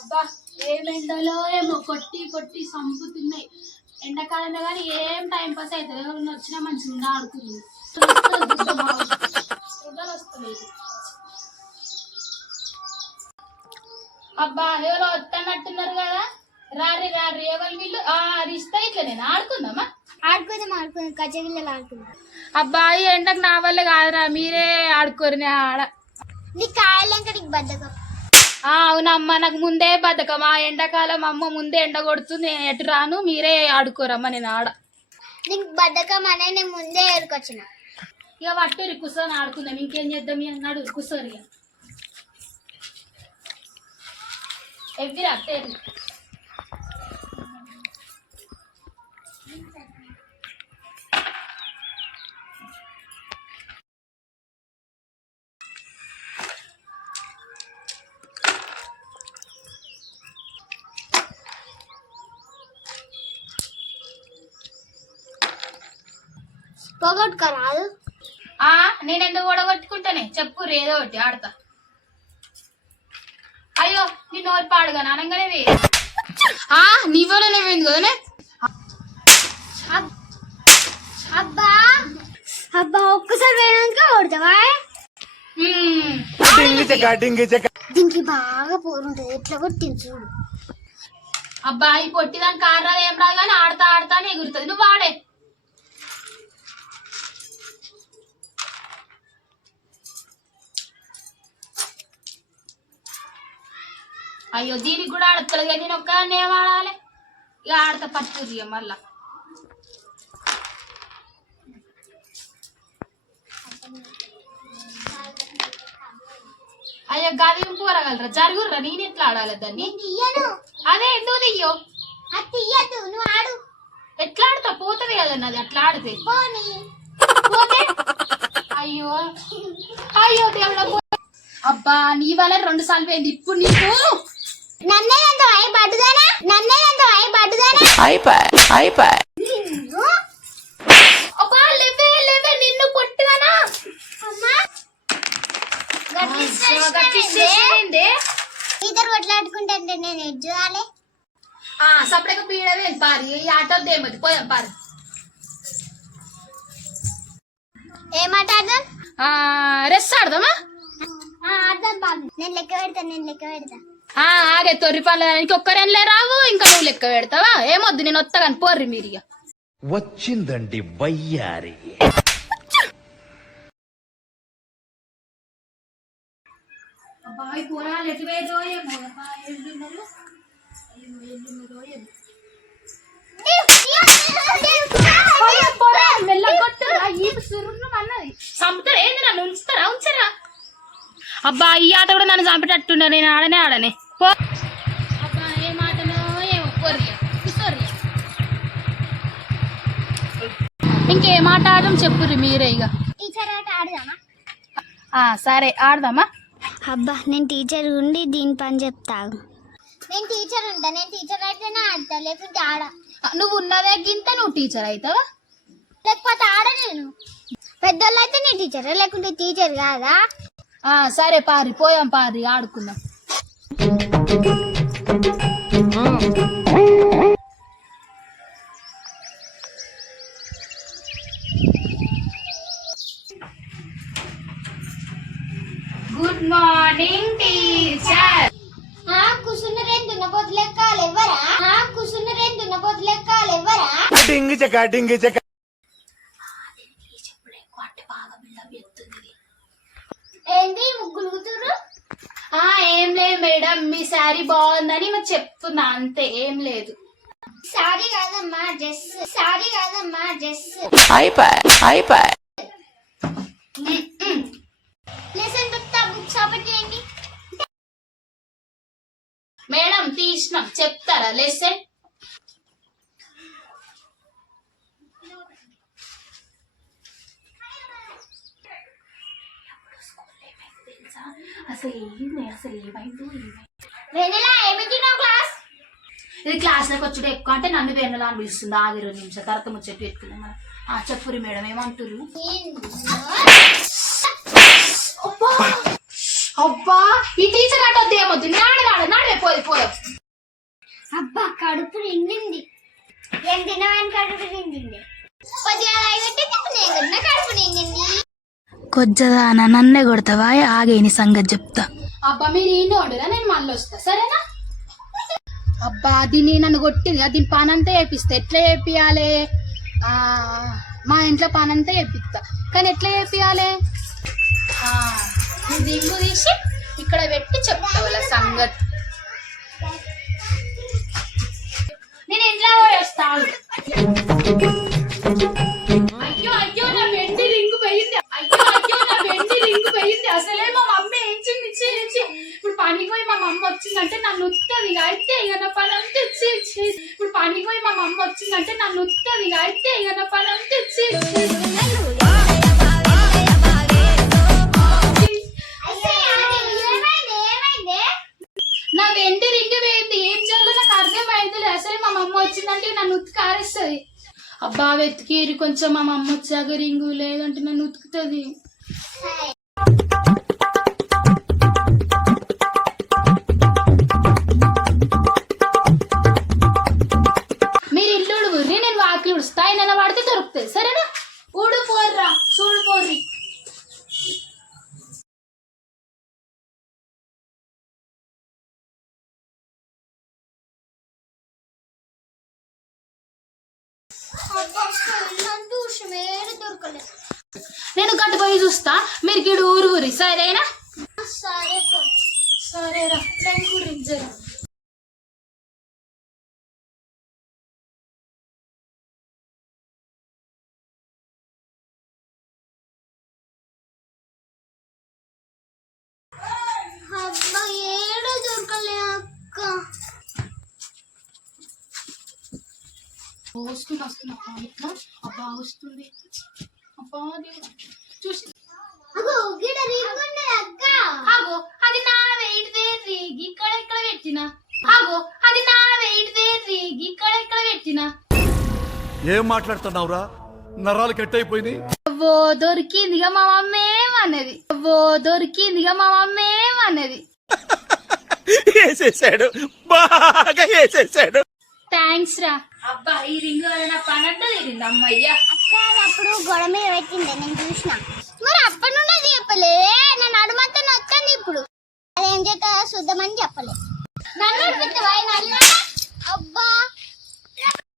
అబ్బా ఏమెండలో ఏమో కొట్టి కొట్టి సంపుతున్నాయి. ఎండాకాలంలో కానీ ఏం టైం పాస్ అవుతుంది. ఎవరైనా వచ్చినా మంచిగా ఆడుతుంది. వస్తలేదు. అబ్బా ఎవరో వస్తున్నట్టున్నారు కదా. రారి రారి ఎవరు వీళ్ళు? రిస్తా ఇట్లా నేను ఆడుకుందామా? ఆడుకుందాం కచ్చగిల్లలు ఆడుకుందాం. అబ్బాయి ఎండకు నా వల్ల కాదురా, మీరే ఆడుకోరు. ఆడ నీకు కాయలేక నీకు బద్దకం. అవునమ్మా, నాకు ముందే బద్దకం. ఎండాకాలం అమ్మ ముందే ఎండ కొడుతుంది, నేను ఎటు రాను. మీరే ఆడుకోరమ్మా, నేను ఆడ. నీకు బద్దకం అనే నేను ముందే ఏరుకొచ్చిన. ఇక పట్టురి కూర్చొని ఆడుకుందాం. ఇంకేం చేద్దాం అన్నాడు. కూర్చోరు ఇక ఎవ్వి అట్టేది. పోగొట్టుకోరాదు. నేను ఎందుకు ఓడగొట్టుకుంటానే? చెప్పు ఏదో ఒకటి ఆడతా. అయ్యో నీ నోరు పాడుగా అనగానే నీ వల్ల నువ్వేంది కదనే. అబ్బా అబ్బా ఒక్కసారి వేయడానికి కొడతావా? దీనికి బాగా పోరుంటది. ఎట్లా కొట్టింది చూడు. అబ్బా ఈ పొట్టిదానికి కారణాలు ఏం రాదు కానీ ఆడతా ఆడతానే ఎగురుతుంది. నువ్వు ఆడే. అయ్యో దీనికి కూడా ఆడతలేదు కానీ నేను ఒక్కదాన్ని ఏం ఆడాలి? ఇక ఆడతా పట్టుర్రి మళ్ళా. అయ్యో గది పోరగలరా? జరుగుర్రా, నేను ఎట్లా ఆడాలి దాన్ని? అదే ఎందుకు తీయో? నువ్వు ఆడు. ఎట్లా ఆడతా? పోతుంది కదన్న అది అట్లా ఆడితే. పోతే అయ్యో అయ్యో దేవుడా. అబ్బా నీ వల్ల 2 సార్లు పోయింది. ఇప్పుడు నీకు నిన్ను కొట్టుగానా ఇద్దరు కొట్లాడుకుంటే నేను ఎడ్ చూడాలి. సపరేట్గా పీడవే పారి. ఈ ఆట దేమది పోయాం పారి. ఏమాట ఆడదాం? రెస్ ఆడదామా? ఆడదాం బాబు. నేను లెక్క పెడతా. ఆగే తొర్రి పనులు ఒక్కరేళ్ళే రావు. ఇంకా నువ్వు లెక్క పెడతావా? ఏమొద్దు నేను వస్తా కానీ పోర్రి మీరు. ఇక వచ్చిందండి వయ్యారి. అబ్బాయి కూరలు ఎటు వేయదో ఏమో. చంపుతారా ఏంది? నన్ను ఉంచుతారా? ఉంచరా? అబ్బా ఈ ఆట కూడా నన్ను చంపేటట్టున్నా. నేను ఆడనే పో. అబ్బా ఏం ఆటనో ఏమో. పోర్రి కూర్చోర్రి. ఇంకేం ఆట ఆడడం చెప్పుర్రి మీరే. ఇక టీచర్ ఆట ఆడదామా? సరే ఆడదామా? అబ్బా నేను టీచర్ ఉండి దీని పని చెప్తాను. నేను టీచర్ ఉంటా. నేను టీచర్ అయితేనే ఆడతా, లేకుంటే ఆడ. నువ్వు ఉన్నదే గింత నువ్వు టీచర్ అవుతావా? లేకపోతే ఆడ. నేను పెద్దోళ్ళు అయితే నేను టీచర్, లేకుంటే టీచర్ కాదా? సరే పారి పోయాం పారి ఆడుకుందాం. Good morning teacher. కూర్చున్నారేం దున్నపోతు లెక్కలు ఎవ్వరా? ఏంటి ముగ్గులుగుతురు? ఏం లేదు మేడం, మీ శారీ బాగుందని మరి చెప్తున్నా అంతే, ఏం లేదు. సారీ కాదమ్మా డ్రెస్. లెసన్ చెప్తా, బుక్స్ ఓపెన్ చేయండి. మేడం తీసినాం, చెప్తారా లెసన్? అసలు ఏమైందో వెన్నెలా ఏమిటినావు క్లాస్? ఇది క్లాస్లోకి వచ్చుడు ఎక్కువ అంటే నన్ను వెన్నెలా అని పిలుస్తుంది. 20 నిమిషాల తర్వాత ముచ్చట్టు పెట్టుకుందాం మనం. చెప్పురి మేడం ఏమంటారు? అబ్బా ఈ టీచర్ ఆట వద్దు ఏమొద్దు నాడే పోదు అబ్బా కడుపు నిండింది. ఏం తినవని కడుపు నిండింది. కొద్దిగా కడుపు నిండింది. కొజ్జదానా నన్నే కొడతావా? ఆగేని సంగతి చెప్తా. అబ్బా మీరు ఈయన ఉండరా, నేను మళ్ళీ వస్తా సరేనా? అబ్బా దీన్ని నన్ను కొట్టింది, దీని పని అంతా చేపిస్తా. ఎట్లా చేపియాలి? మా ఇంట్లో పని అంతా చేపిస్తా, కానీ ఎట్లా చేపియాలి? నువ్వు దింగు తీసి ఇక్కడ పెట్టి చెప్తా వాళ్ళ సంగతి. నేను ఇంట్లో పోయి వస్తాను. అయ్యో అయ్యో నా వెండి రింగు పోయింది. అయ్యో నా వెండి రింగు పోయింది. అసలే మా మమ్మీ ఇచ్చింది. ఇప్పుడు పనికి పోయి మా మమ్మ వచ్చిందంటే నన్ను ఉత్తుంది. అయితే ఇక నా పని అంతా ఇప్పుడు పనికి పోయి మా మమ్మ వచ్చిందంటే నన్ను ఉత్తుంది. అయితే ఇక నా పని అంతా నా వెండి రింగు పోయింది. ఏం చేయాలో నాకు అర్థమైంది. అసలు మా మమ్మ వచ్చిందంటే నన్ను ఉతికి ఆరేస్తుంది. అబ్బా వెతికిరి కొంచెం, మా మమ్మ వచ్చాక రింగు లేదంటే నన్ను ఉతుకుతుంది. మీరు ఇల్లు ఉడుగుర్రి, నేను వాకిలు ఉడుస్తా. ఆయన పడితే దొరుకుతుంది సరేనా? ఊడు పోర్రా, చూడు పోర్రి. నేను గడ్డ పోయి చూస్తా, మీరు గిడు ఊరుగురి సరేనా? సరేరా జర. అబ్బా ఏడు దొరకలే అక్క. వస్తుంది ఇట్లా. అబ్బా వస్తుంది. అబ్బా చూసి అగో గిడ రింగుండే అక్క. ఆగో అది నా వెయిట్ వేర్రి ఇక్కడ పెట్టినా. ఆగో అది నా వెయిట్ వేర్రి ఇక్కడ పెట్టినా. ఏం మాట్లాడుతున్నావురా? నరాలు కట్ అయిపోయింది. అవ్వో దొరికిందిగా మా మమ్మీ ఏమన్నది. వేసేసాడు, బాగా వేసేసాడు. థ్యాంక్స్ రా. అబ్బా ఈ రింగ్ వల్ల నా పని అంతా తీరింది. అమ్మయ్యా. అక్క అప్పుడు గొడవ మీద పెట్టిండే నేను చూసిన. మరి అప్పటి నుండి అది చెప్పలే. నన్ను అడుమంతా నొక్కండి. ఇప్పుడు అదేం చేత శుద్ధమని చెప్పలే. నన్ను అబ్బా